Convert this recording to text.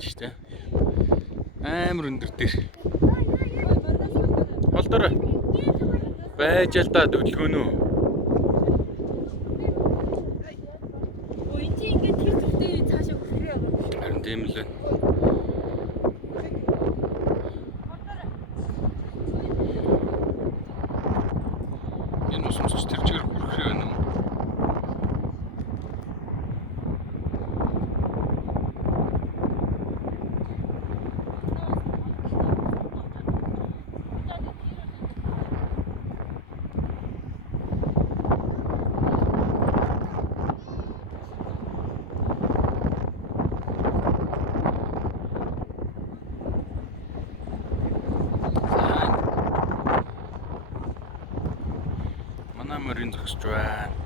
штэ. Амар өндөр дээр. Холдорой. Байж л да хөдөлгөөнөө. Энд ингээд тэр зүгтээ цаашаа хүрхрээ байгаа. Харин тийм л байна. Энэ ус мөс тэр чигээр хүрхрээ байна уу? Манай морин зогсож байна.